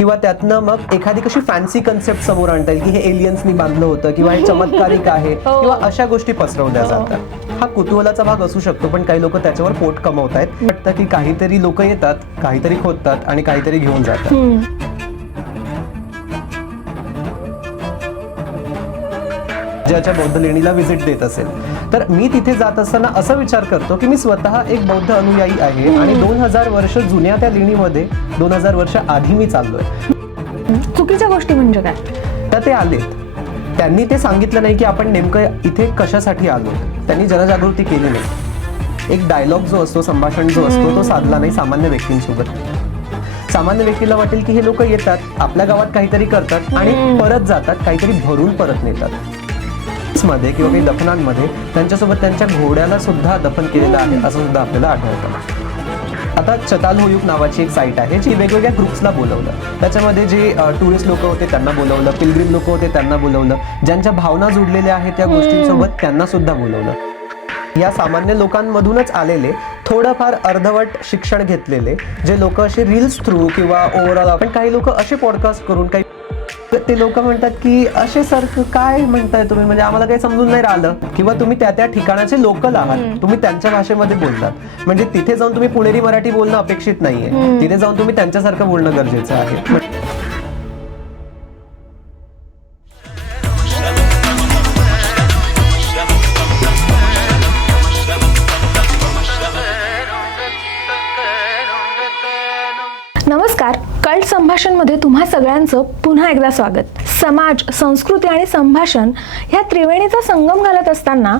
किंवा त्यातनं मग एखादी कशी फॅन्सी कन्सेप्ट समोर आणता येईल की हे एलियन्सनी बांधलं होतं किंवा हे चमत्कारिक आहे किंवा अशा गोष्टी पसरवल्या जातात. हा कुतूहलाचा भाग असू शकतो, पण काही लोक त्याच्यावर पोट कमवतायत. वाटतं की काहीतरी लोक येतात, काहीतरी खोदतात आणि काहीतरी घेऊन जातात. ज्याच्या बौद्ध लेणीला व्हिजिट देत असेल तर मी तिथे जात असताना असा विचार करतो की मी स्वतः एक बौद्ध अनुयायी आहे आणि 2000 वर्ष जुन्या त्या लेणीमध्ये 2000 वर्ष आधी मी चाललोय. चुकीच्या गोष्टी म्हणजे काय? तर ते आलेत, त्यांनी ते सांगितलं नाही की आपण नेमकं इथे कशासाठी आलो. त्यांनी जनजागृती केली नाही. एक डायलॉग जो असतो, संभाषण जो असतो, तो साधला नाही सामान्य व्यक्तींसोबत. सामान्य व्यक्तीला वाटेल की हे लोक येतात, आपल्या गावात काहीतरी करतात आणि परत जातात, काहीतरी भरून परत नेतात. मध्ये किंवा काही दफनांमध्ये त्यांच्यासोबत त्यांच्या घोड्याला सुद्धा दफन केलेलं आहे असं सुद्धा आपल्याला आढळतं. आता चतालहोयुक नावाची एक साईट आहे जी वेगवेगळ्या ग्रुप्सला बोलवलं. त्याच्यामध्ये जे टुरिस्ट लोक होते त्यांना बोलवलं, पिलग्रिम लोक होते त्यांना बोलवलं, ज्यांच्या भावना जुडलेल्या आहेत त्या गोष्टींसोबत त्यांना सुद्धा बोलवलं. या सामान्य लोकांमधूनच आलेले, थोडंफार अर्धवट शिक्षण घेतलेले जे लोक असे रील्स थ्रू किंवा ओव्हरऑल, आपण काही लोक असे पॉडकास्ट करून, काही ते लोक म्हणतात की असे सर काय म्हणताय तुम्ही, म्हणजे आम्हाला काही समजून नाही राहिलं. किंवा तुम्ही त्या त्या ठिकाणाचे लोकल आहात, तुम्ही त्यांच्या भाषेमध्ये बोलतात, म्हणजे तिथे जाऊन तुम्ही पुणेरी मराठी बोलणं अपेक्षित नाहीये, तिथे जाऊन तुम्ही त्यांच्यासारखं बोलणं गरजेचं आहे. नमस्कार, कल्ट संभाषणमध्ये तुम्हा सगळ्यांचं पुन्हा एकदा स्वागत. समाज, संस्कृती आणि संभाषण ह्या त्रिवेणीचा संगम घालत असताना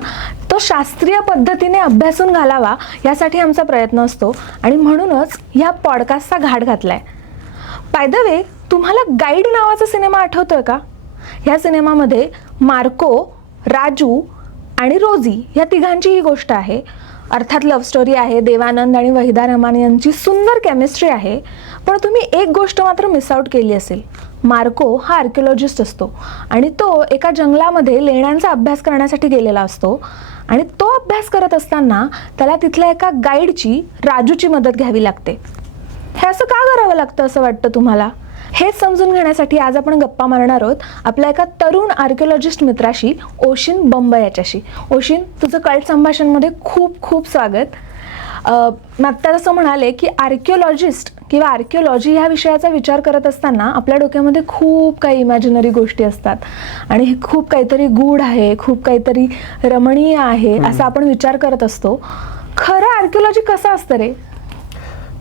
तो शास्त्रीय पद्धतीने अभ्यासून घालावा यासाठी आमचा प्रयत्न असतो आणि म्हणूनच ह्या पॉडकास्टचा घाट घातलाय. बाय द वे, तुम्हाला गाईड नावाचा सिनेमा आठवतोय का? ह्या सिनेमामध्ये मार्को, राजू आणि रोजी या तिघांची ही गोष्ट आहे. अर्थात लव्ह स्टोरी आहे, देवानंद आणि वहिदा रहमान यांची सुंदर केमिस्ट्री आहे. पण तुम्ही एक गोष्ट मात्र मिस आउट केली असेल. मार्को हा आर्किओलॉजिस्ट असतो आणि तो एका जंगलामध्ये लेण्यांचा अभ्यास करण्यासाठी गेलेला असतो आणि तो अभ्यास करत असताना त्याला तिथल्या एका गाईडची, राजूची मदत घ्यावी लागते. हे असं का करावं लागतं असं वाटतं तुम्हाला? हेच समजून घेण्यासाठी आज आपण गप्पा मारणार आहोत आपल्या एका तरुण आर्किओलॉजिस्ट मित्राशी, ओशिन बंब याच्याशी. ओशिन, तुझं कल्ट संभाषणमध्ये खूप खूप स्वागत. आत्ता जसं म्हणाले की आर्किओलॉजिस्ट किंवा आर्किओलॉजी ह्या विषयाचा विचार करत असताना आपल्या डोक्यामध्ये खूप काही इमॅजिनरी गोष्टी असतात आणि हे खूप काहीतरी गूढ आहे, खूप काहीतरी रमणीय आहे असा आपण विचार करत असतो. खरं आर्किओलॉजी कसं असतं रे?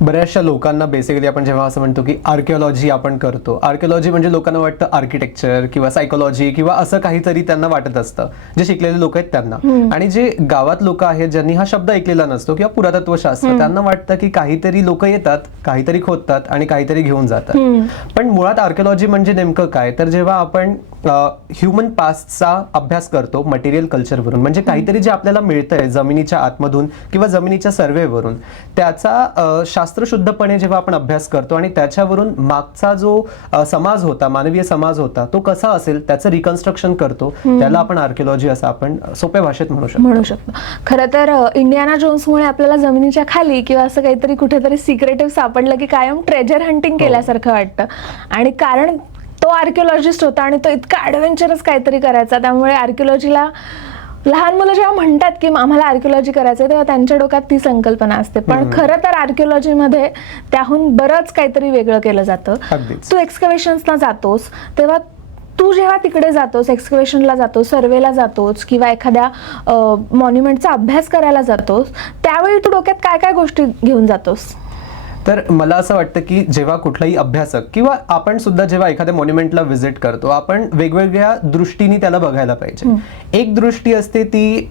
बऱ्याचशा लोकांना बेसिकली आपण जेव्हा असं म्हणतो की आर्किओलॉजी आपण करतो, आर्किओलॉजी म्हणजे लोकांना वाटतं आर्किटेक्चर किंवा सायकोलॉजी किंवा असं काहीतरी त्यांना वाटत असतं, जे शिकलेले लोक आहेत त्यांना. आणि जे गावात लोक आहेत ज्यांनी हा शब्द ऐकलेला नसतो किंवा पुरातत्वशास्त्र, त्यांना वाटतं की काहीतरी लोक येतात, काहीतरी खोदतात आणि काहीतरी घेऊन जातात. पण मुळात आर्किओलॉजी म्हणजे नेमकं काय? तर जेव्हा आपण ह्युमन पास्टचा अभ्यास करतो मटेरियल कल्चरवरून, म्हणजे काहीतरी जे आपल्याला मिळतंय जमिनीच्या आतमधून किंवा जमिनीच्या सर्वेवरून, त्याचा शास्त्रशुद्धपणे जेव्हा आपण अभ्यास करतो आणि त्याच्यावरून मागचा जो समाज होता, मानवीय समाज होता, तो कसा असेल त्याचं रिकन्स्ट्रक्शन करतो, त्याला आपण आर्किओलॉजी असं आपण सोप्या भाषेत म्हणू शकतो. खरं तर इंडियाना जोन्समुळे आपल्याला जमिनीच्या खाली किंवा असं काहीतरी कुठेतरी सिक्रेटिव्ह सापडलं की कायम ट्रेजर हंटिंग केल्यासारखं वाटतं. आणि कारण तो आर्किओलॉजिस्ट होता आणि तो इतका ॲडव्हेंचरस काहीतरी करायचा, त्यामुळे आर्किओलॉजीला लहान मुलं जेव्हा म्हणतात की आम्हाला आर्किओलॉजी करायचं तेव्हा त्यांच्या डोक्यात ती संकल्पना असते. पण खरं तर आर्किओलॉजीमध्ये त्याहून बरंच काहीतरी वेगळं केलं जातं. तू एक्सकव्हेशन्सला जातोस तेव्हा, तू जेव्हा तिकडे जातोस, एक्सकव्हेशनला जातोस, सर्वेला जातोस किंवा एखाद्या मॉन्युमेंटचा अभ्यास करायला जातोस, त्यावेळी तू डोक्यात काय काय गोष्टी घेऊन जातोस? तर मला असं वाटतं की जेव्हा कुठलाही अभ्यासक किंवा आपण सुद्धा जेव्हा एखाद्या मॉन्युमेंटला व्हिजिट करतो, आपण वेगवेगळ्या दृष्टीने त्याला बघायला पाहिजे. एक दृष्टी असते ती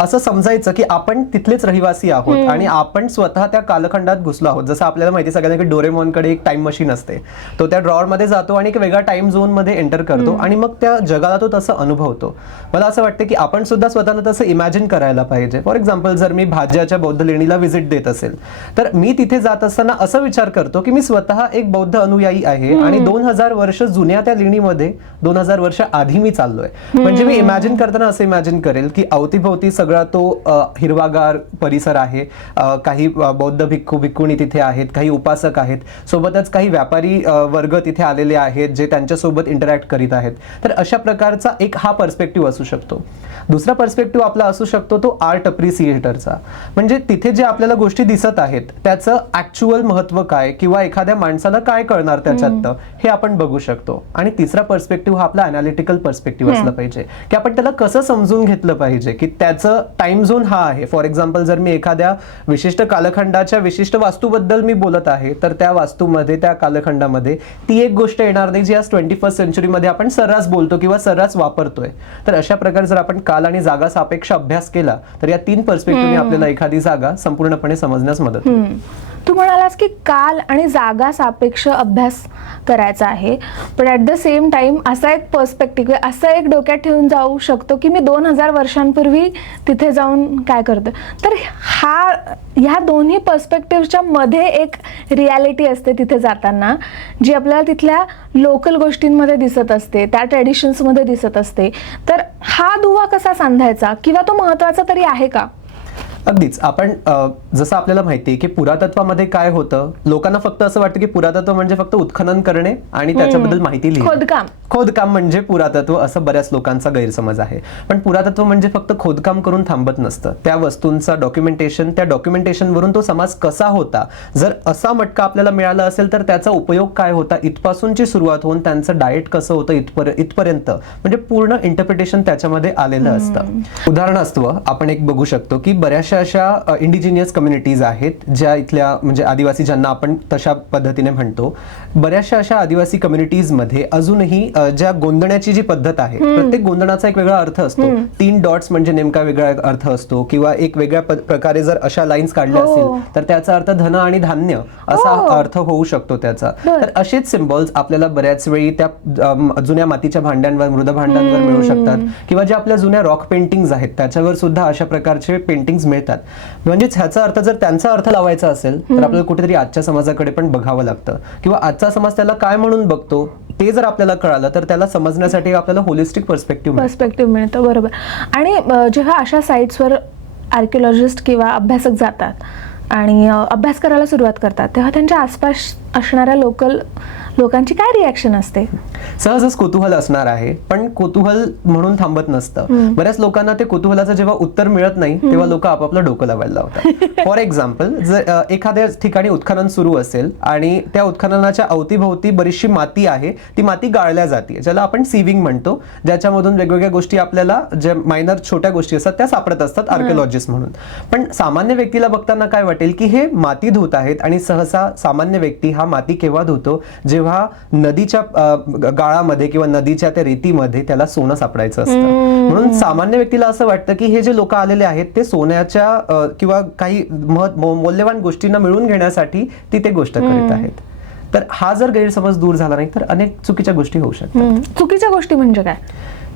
असं समजायचं की आपण तिथलेच रहिवासी आहोत आणि आपण स्वतः त्या कालखंडात घुसलो आहोत. जसं आपल्याला माहिती सगळ्यांना की डोरेमॉनकडे एक टाइम मशीन असते, तो त्या ड्रॉवरमध्ये जातो आणि एक वेगळा टाइम झोन मध्ये एंटर करतो आणि मग त्या जगाला तो तसं अनुभवतो. मला असं वाटतं की आपण सुद्धा स्वतःला तसं इमॅजिन करायला पाहिजे. फॉर एक्झाम्पल, जर मी भाज्याच्या बौद्ध लेणीला व्हिजिट देत असेल तर मी तिथे जात असताना असा विचार करतो की मी स्वतः एक बौद्ध अनुयायी आहे आणि 2000 वर्ष जुन्या त्या लेणीमध्ये 2000 वर्ष आधी मी चाललोय. म्हणजे मी इमॅजिन करताना असं इमॅजिन करेल की अवतीभोवती सगळा तो हिरवागार परिसर आहे. काही बौद्ध भिक्खू भिक्खुणी तिथे आहेत, काही उपासक आहेत, सोबतच काही व्यापारी वर्ग तिथे आलेले आहेत जे त्यांच्यासोबत इंटरॅक्ट करीत आहेत. तर अशा प्रकारचा एक हा पर्स्पेक्टिव्ह असू शकतो. दुसरा पर्स्पेक्टिव्ह आपला असू शकतो तो आर्ट अप्रिसिएटरचा. म्हणजे तिथे जे आपल्याला गोष्टी दिसत आहेत त्याचं ऍक्च्युअल महत्व काय किंवा एखाद्या माणसाला काय कळणार त्याच्यात हे आपण बघू शकतो. आणि तिसरा पर्स्पेक्टिव्ह हा आपला अनालिटिकल पर्स्पेक्टिव्ह असला पाहिजे की आपण त्याला कसं समजून घेतलं पाहिजे की त्याचं टाइम झोन हा आहे. फॉर एक्झाम्पल जर मी एखाद्या विशिष्ट कालखंडाच्या विशिष्ट वास्तूबद्दल मी बोलत आहे तर त्या वास्तूमध्ये त्या कालखंडामध्ये ती एक गोष्ट येणार नाही जी आज 21st सेंचुरीमध्ये आपण सर्रास बोलतो किंवा सर्रास वापरतोय. तर अशा प्रकारे जर आपण काल आणि जागा सापेक्ष अभ्यास केला तर या 3 पर्स्पेक्टिव्हने आपल्याला एखादी जागा संपूर्णपणे समजण्यास मदत होईल. तू म्हणालास की काल आणि जागा सापेक्ष अभ्यास करायचा आहे, पण ॲट द सेम टाइम असा एक पर्स्पेक्टिव्ह असा एक डोक्यात ठेवून जाऊ शकतो की मी 2000 वर्षांपूर्वी तिथे जाऊन काय करतो. तर ह्या दोन्ही पर्स्पेक्टिव्हच्या मध्ये एक रियालिटी असते तिथे जाताना जी आपल्याला तिथल्या लोकल गोष्टींमध्ये दिसत असते, त्या ट्रेडिशन्समध्ये दिसत असते. तर हा दुवा कसा सांधायचा किंवा तो महत्त्वाचा तरी आहे का? अगदीच. आपण जसं आपल्याला माहिती आहे की पुरातत्वामध्ये काय होतं, लोकांना फक्त असं वाटतं की पुरातत्व म्हणजे फक्त उत्खनन करणे आणि त्याच्याबद्दल माहिती लिहिणे. खोदकाम म्हणजे पुरातत्व असं बऱ्याच लोकांचा गैरसमज आहे. पण पुरातत्व म्हणजे फक्त खोदकाम करून थांबत नसतं. त्या वस्तूंचा डॉक्युमेंटेशन, त्या डॉक्युमेंटेशनवरून तो समाज कसा होता, जर असा मटका आपल्याला मिळाला असेल तर त्याचा उपयोग काय होता, इथपासूनची सुरुवात होऊन त्यांचं डाएट कसं होतं इथपर्यंत म्हणजे पूर्ण इंटरप्रिटेशन त्याच्यामध्ये आलेलं असतं. उदाहरणास्तव आपण एक बघू शकतो की बऱ्याचशा अशा इंडिजिनियस कम्युनिटीज आहेत ज्या इथल्या म्हणजे आदिवासी ज्यांना आपण तशा पद्धतीने म्हणतो. बऱ्याचशा अशा आदिवासी कम्युनिटीजमध्ये अजूनही ज्या गोंदण्याची जी पद्धत आहे, प्रत्येक गोंदणाचा एक वेगळा अर्थ असतो. 3 डॉट्स म्हणजे नेमका वेगळा अर्थ असतो किंवा एक वेगळ्या प्रकारे जर अशा लाईन्स काढल्या असतील तर त्याचा अर्थ धन आणि धान्य असा अर्थ होऊ शकतो त्याचा. तर असेच सिम्बॉल्स आपल्याला बऱ्याच वेळी त्या जुन्या मातीच्या भांड्यांवर, मृद भांड्यांवर मिळू शकतात किंवा ज्या आपल्या जुन्या रॉक पेंटिंग्स आहेत त्याच्यावर सुद्धा अशा प्रकारचे पेंटिंग्स मिळतात. म्हणजेच ह्याचा अर्थ जर त्यांचा अर्थ लावायचा असेल तर आपल्याला कुठेतरी आजच्या समाजाकडे पण बघावं लागतं किंवा आजचा समाज त्याला काय म्हणून बघतो ते जर आपल्याला कळालं तर त्याला समजण्यासाठी आपल्याला होलिस्टिक पर्स्पेक्टिव्ह मिळतं. बरोबर. आणि जेव्हा अशा साईट्सवर आर्किओलॉजिस्ट किंवा अभ्यासक जातात आणि अभ्यास करायला सुरुवात करतात तेव्हा त्यांच्या आसपास असणाऱ्या लोकांची काय रिॲक्शन असते? सहजच कुतूहल असणार आहे, पण कुतूहल म्हणून थांबत नसतं. बऱ्याच लोकांना ते कुतूहलाचं जेव्हा उत्तर मिळत नाही तेव्हा लोक आपापलं डोकं लावायला लावतात. फॉर एक्झाम्पल जर एखाद्या ठिकाणी उत्खनन सुरू असेल आणि त्या उत्खननाच्या अवतीभोवती बरीचशी माती आहे, ती माती गाळल्या जाते ज्याला आपण सीविंग म्हणतो, ज्याच्यामधून वेगवेगळ्या गोष्टी आपल्याला ज्या मायनर छोट्या गोष्टी असतात त्या सापडत असतात आर्किओलॉजिस्ट म्हणून. पण सामान्य व्यक्तीला बघताना काय वाटेल की हे माती धुत आहेत आणि सहसा सामान्य व्यक्ती हा माती केव्हा धुतो जेव्हा नदीच्या गाळामध्ये किंवा नदीच्या त्या रेतीमध्ये त्याला सोनं सापडायचं असतं. म्हणून सामान्य व्यक्तीला असं वाटतं की हे जे लोक आलेले आहेत ते सोन्याच्या किंवा काही मौल्यवान गोष्टींना मिळवून घेण्यासाठी ती ते गोष्ट करीत आहेत. तर हा जर गैरसमज दूर झाला नाही तर अनेक चुकीच्या गोष्टी होऊ शकतात. चुकीच्या गोष्टी म्हणजे काय?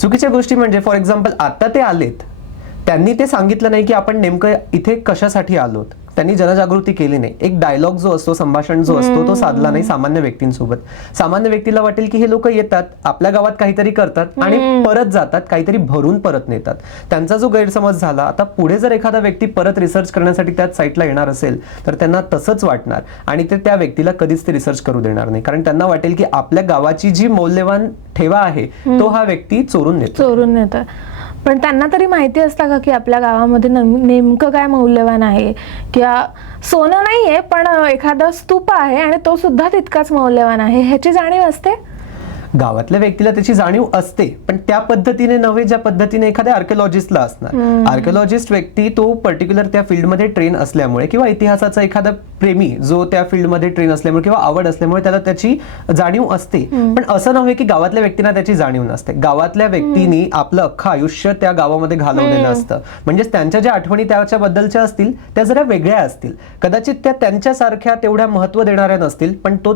चुकीच्या गोष्टी म्हणजे फॉर एक्झाम्पल आता ते आलेत, त्यांनी ते सांगितलं नाही की आपण नेमकं इथे कशासाठी आलोत. त्यांनी जनजागृती केली नाही. एक डायलॉग जो असतो, संभाषण जो असतो तो साधला नाही सामान्य व्यक्तींसोबत. सामान्य व्यक्तीला वाटेल की हे लोक येतात, आपल्या गावात काहीतरी करतात आणि परत जातात, काहीतरी भरून परत नेतात. त्यांचा जो गैरसमज झाला, आता पुढे जर एखादा व्यक्ती परत रिसर्च करण्यासाठी त्याच साईटला येणार असेल तर त्यांना तसंच वाटणार आणि ते त्या व्यक्तीला कधीच ते रिसर्च करू देणार नाही. कारण त्यांना वाटेल की आपल्या गावाची जी मौल्यवान ठेवा आहे तो हा व्यक्ती चोरून नेतो. पण त्यांना तरी माहिती असतं का की आपल्या गावामध्ये नेमकं काय मौल्यवान आहे? किंवा सोनं नाहीये पण एखादा स्तूप आहे आणि तो सुद्धा तितकाच मौल्यवान आहे ह्याची जाणीव असते? गावातल्या व्यक्तीला त्याची जाणीव असते, पण त्या पद्धतीने नव्हे ज्या पद्धतीने एखाद्या आर्किओलॉजिस्टला असणार. आर्किओलॉजिस्ट व्यक्ती तो पर्टिक्युलर त्या फील्डमध्ये ट्रेन असल्यामुळे किंवा इतिहासाचा एखादा प्रेमी जो त्या फील्डमध्ये ट्रेन असल्यामुळे किंवा आवड असल्यामुळे त्याला त्याची जाणीव असते. पण असं नव्हे की गावातल्या व्यक्तींना त्याची जाणीव नसते. गावातल्या व्यक्तींनी आपलं अख्खं आयुष्य त्या गावामध्ये घालवलेलं असतं. म्हणजेच त्यांच्या ज्या आठवणी त्याच्याबद्दलच्या असतील त्या जरा वेगळ्या असतील. कदाचित त्या त्यांच्यासारख्या तेवढ्या महत्त्व देणाऱ्या नसतील, पण तो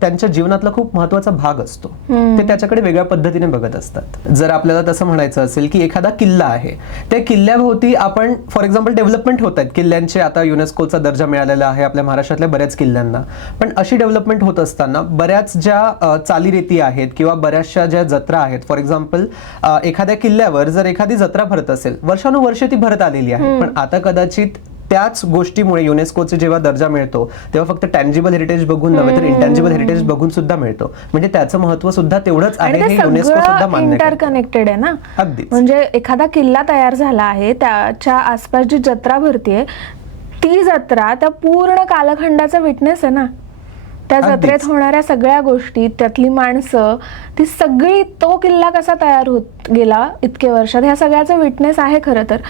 त्यांच्या जीवनातला खूप महत्त्वाचा भाग असतो. ते त्याच्याकडे वेगळ्या पद्धतीने बघत असतात. जर आपल्याला तसं म्हणायचं असेल की एखादा किल्ला आहे, त्या किल्ल्याभोवती आपण फॉर एक्झाम्पल डेव्हलपमेंट होत आहेत किल्ल्यांचे, आता युनेस्कोचा दर्जा मिळालेला आहे आपल्या महाराष्ट्रातल्या बऱ्याच किल्ल्यांना, पण अशी डेव्हलपमेंट होत असताना बऱ्याच ज्या चालीरीती आहेत किंवा बऱ्याचशा ज्या जत्रा आहेत, फॉर एक्झाम्पल एखाद्या किल्ल्यावर जर एखादी जत्रा भरत असेल, वर्षानुवर्षे ती भरत आलेली आहे, पण आता कदाचित त्याच गोष्टीमुळे युनेस्कोचे जेव्हा दर्जा मिळतो तेव्हा फक्त टँजिबल हेरिटेज बघून नव्हे तर इंटँजिबल हेरिटेज बघून सुद्धा मिळतो. म्हणजे त्याचं महत्व सुद्धा तेवढंच आहे, हे युनेस्को सुद्धा मान्य करते. इंटरकनेक्टेड आहे ना. अगदी. म्हणजे एखादा किल्ला तयार झाला आहे, त्याच्या आसपास जी जत्रा भरतीये ती जत्रा त्या पूर्ण कालखंडाचा विटनेस आहे ना. त्या जत्रेत होणाऱ्या सगळ्या गोष्टी, त्यातली माणसं, ती सगळी, तो किल्ला कसा तयार होत गेला इतके वर्षात, ह्या सगळ्याचा विटनेस आहे खरं तर.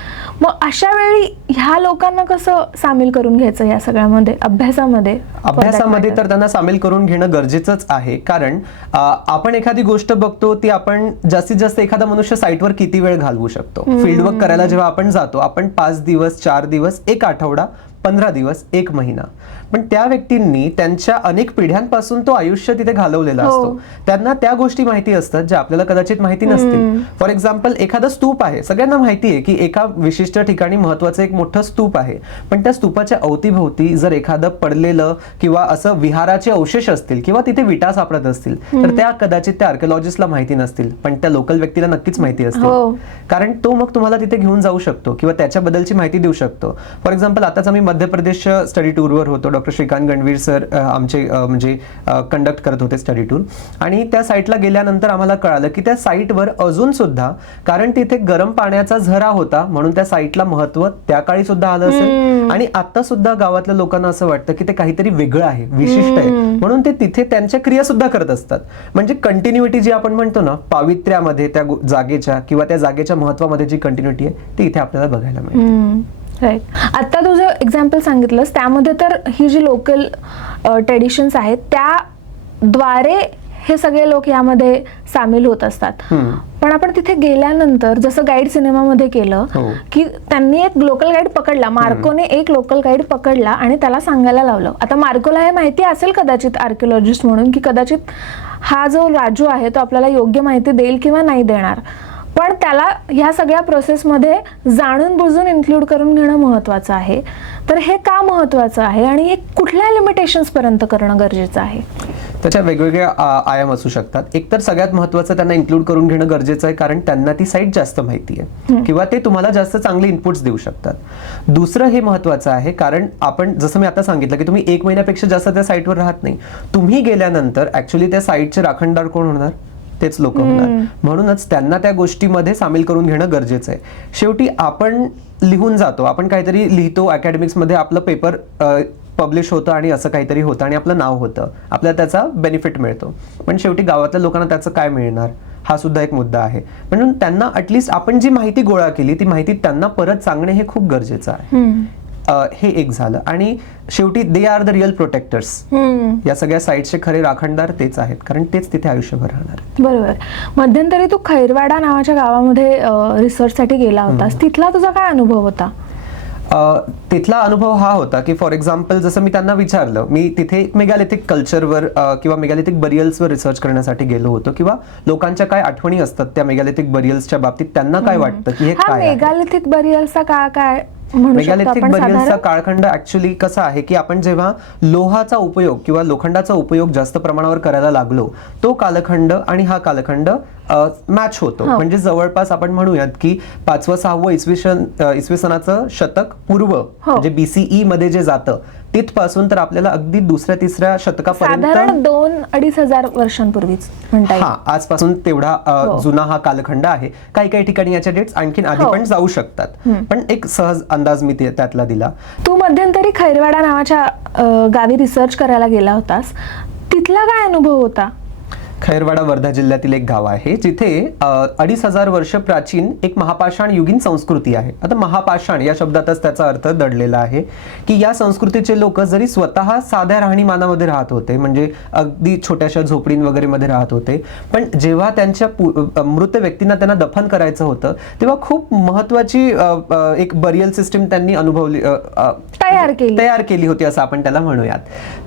मग अशा वेळी ह्या लोकांना कसं सामील करून घ्यायचं या सगळ्यामध्ये, अभ्यासामध्ये तर त्यांना सामील करून घेणं गरजेचंच आहे. कारण आपण एखादी गोष्ट बघतो ती आपण जास्तीत जास्त एखादा मनुष्य साईटवर किती वेळ घालवू शकतो. फील्डवर्क करायला जेव्हा आपण जातो, आपण 5 दिवस, 4 दिवस, 1 आठवडा, 15 दिवस, 1 महिना, पण त्या व्यक्तींनी त्यांच्या अनेक पिढ्यांपासून तो आयुष्य तिथे घालवलेला असतो. त्यांना त्या गोष्टी माहिती असतात ज्या आपल्याला कदाचित माहिती नसतील. फॉर एक्झाम्पल एखादा स्तूप आहे, सगळ्यांना माहिती आहे की एका विशिष्ट ठिकाणी महत्वाचं एक मोठं स्तूप आहे, पण त्या स्तूपाच्या अवतीभोवती जर एखादं पडलेलं किंवा असं विहाराचे अवशेष असतील किंवा तिथे विटा सापडत असतील तर त्या कदाचित त्या आर्किओलॉजिस्टला माहिती नसतील, पण त्या लोकल व्यक्तीला नक्कीच माहिती असतील. कारण तो मग तुम्हाला तिथे घेऊन जाऊ शकतो किंवा त्याच्याबद्दलची माहिती देऊ शकतो. फॉर एक्झाम्पल आताच आम्ही मध्य प्रदेश स्टडी टूरवर होतो. डॉक्टर श्रीकांत गणवीर सर आमचे म्हणजे कंडक्ट करत होते स्टडी टूर, आणि त्या साईटला गेल्यानंतर आम्हाला कळालं की त्या साईटवर अजून सुद्धा, कारण तिथे गरम पाण्याचा झरा होता म्हणून त्या साईटला महत्व त्या काळी सुद्धा आलं असेल, आणि आता सुद्धा गावातल्या लोकांना असं वाटतं की ते काहीतरी वेगळं आहे, विशिष्ट आहे, म्हणून ते तिथे त्यांच्या क्रिया सुद्धा करत असतात. म्हणजे कंटिन्युटी जी आपण म्हणतो ना, पावित्र्यामध्ये त्या जागेच्या किंवा त्या जागेच्या महत्वामध्ये जी कंटिन्युटी आहे ती इथे आपल्याला बघायला मिळते. राईट. आता तुझं एक्झाम्पल सांगितलंस त्यामध्ये तर ही जी लोकल ट्रेडिशन्स आहेत त्याद्वारे हे सगळे लोक यामध्ये सामील होत असतात. पण आपण तिथे गेल्यानंतर जसं गाईड सिनेमामध्ये केलं की त्यांनी एक लोकल गाईड पकडला, मार्कोने एक लोकल गाईड पकडला आणि त्याला सांगायला लावलं. आता मार्कोला हे माहिती असेल कदाचित आर्किओलॉजिस्ट म्हणून की कदाचित हा जो राजू आहे तो आपल्याला योग्य माहिती देईल किंवा नाही देणार, पण त्याला ह्या सगळ्या प्रोसेसमध्ये जाणून बुजून इन्क्लूड करून घेणं महत्वाचं आहे. तर हे का महत्वाचं आहे आणि हे कुठल्या लिमिटेशन्स पर्यंत करणं गरजेचं आहे? त्याच्या वेगवेगळ्या आयाम असू शकतात. एक तर सगळ्यात महत्त्वाचं त्यांना इन्क्लूड करून घेणं गरजेचं आहे, कारण त्यांना ती साईट जास्त माहिती आहे किंवा ते तुम्हाला जास्त चांगले इनपुट्स देऊ शकतात. दुसरं हे महत्त्वाचं आहे, कारण आपण जसं मी आता सांगितलं की तुम्ही 1 महिन्यापेक्षा जास्त त्या साईटवर राहत नाही. तुम्ही गेल्यानंतर ऍक्च्युली त्या साईटचे राखणदार कोण होणार? तेच लोक होणार. म्हणूनच त्यांना त्या गोष्टीमध्ये सामील करून घेणं गरजेचं आहे. शेवटी आपण लिहून जातो, आपण काहीतरी लिहितो, अकॅडमिक्समध्ये आपलं पेपर पब्लिश होतं आणि असं काहीतरी होतं आणि आपलं नाव होतं, आपल्याला त्याचा बेनिफिट मिळतो, पण शेवटी गावातल्या लोकांना त्याचं काय मिळणार हा सुद्धा एक मुद्दा आहे. म्हणून त्यांना ॲटलिस्ट आपण जी माहिती गोळा केली ती माहिती त्यांना परत सांगणे हे खूप गरजेचं आहे. हे एक झालं. आणि शेवटी they are the real protectors. या सगळ्या साईट्सचे खरे राखणदार तेच आहेत, कारण तेच तिथे आयुष्यभर राहणार. बरोबर. मध्यंतरी तू खैरवाडा नावाच्या गावामध्ये रिसर्चसाठी गेला होतास, तिथला तुझा काय अनुभव होता? तिथला अनुभव हा होता की फॉर एक्झाम्पल जसं मी त्यांना विचारलं, मी तिथे मेगॅलिथिक कल्चरवर किंवा मेगॅलिथिक बरियल्सवर रिसर्च करण्यासाठी गेलो होतो, किंवा लोकांच्या काय आठवणी असतात त्या मेगॅलिथिक बरियल्सच्या बाबतीत, त्यांना काय वाटतं की हे काय मेगॅलिथिक बरियल्सचा काळ काय? मेगॅलिथिक बरियल्सचा काळखंड ऍक्च्युली कसा आहे की आपण जेव्हा लोहाचा उपयोग किंवा लोखंडाचा उपयोग जास्त प्रमाणावर करायला लागलो, तो कालखंड आणि हा कालखंड मॅच होतो. म्हणजे जवळपास आपण म्हणूयात की 5व-6व इसवी सनाचं शतक पूर्व, म्हणजे BCE मध्ये जे जातं तिथपासून तर आपल्याला अगदी 2ऱ्या-3ऱ्या शतकापर्यंत, 2-2.5 हजार वर्षांपूर्वीच म्हणता येईल. आजपासून तेवढा जुना हा कालखंड आहे. काही ठिकाणी याच्या डेट्स आणखीन आधी पण जाऊ शकतात, पण एक सहज अंदाज मी त्यातला दिला. तू मध्यंतरी खैरवाडा नावाच्या गावी रिसर्च करायला गेला होतास, तिथला काय अनुभव होता? खैरवाडा वर्धा जिल्ह्यातील एक गाव आहे जिथे 2500 वर्ष प्राचीन एक महापाषाण युगीन संस्कृती आहे. आता महापाषाण या शब्दातच त्याचा अर्थ दडलेला आहे की या संस्कृतीचे लोक जरी स्वतः साध्या राहणीमानामध्ये राहत होते, म्हणजे अगदी छोट्याशा झोपडीं वगैरे मध्ये राहत होते, पण जेव्हा त्यांच्या मृत व्यक्तींना त्यांना दफन करायचं होतं तेव्हा खूप महत्वाची एक बरियल सिस्टीम त्यांनी तयार केली होती असं आपण त्याला म्हणूयात.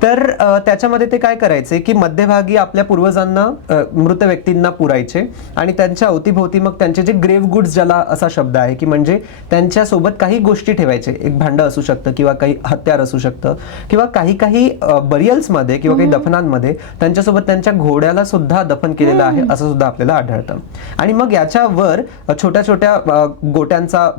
तर त्याच्यामध्ये ते काय करायचे की मध्यभागी आपल्या पूर्वजांना लोकांना मृत व्यक्तींना पुरायचे आणि त्यांच्या अवतीभोवती मग त्यांचे जे ग्रेव्ह गुड्स, ज्याला असा शब्द आहे की म्हणजे त्यांच्यासोबत काही गोष्टी ठेवायचे, एक भांडं असू शकतं किंवा काही हत्यार असू शकतं किंवा काही बरियल्समध्ये किंवा काही दफनांमध्ये त्यांच्यासोबत त्यांच्या घोड्याला सुद्धा दफन केलेलं आहे असं सुद्धा आपल्याला आढळतं. आणि मग याच्यावर छोट्या छोट्या गोट्यांचा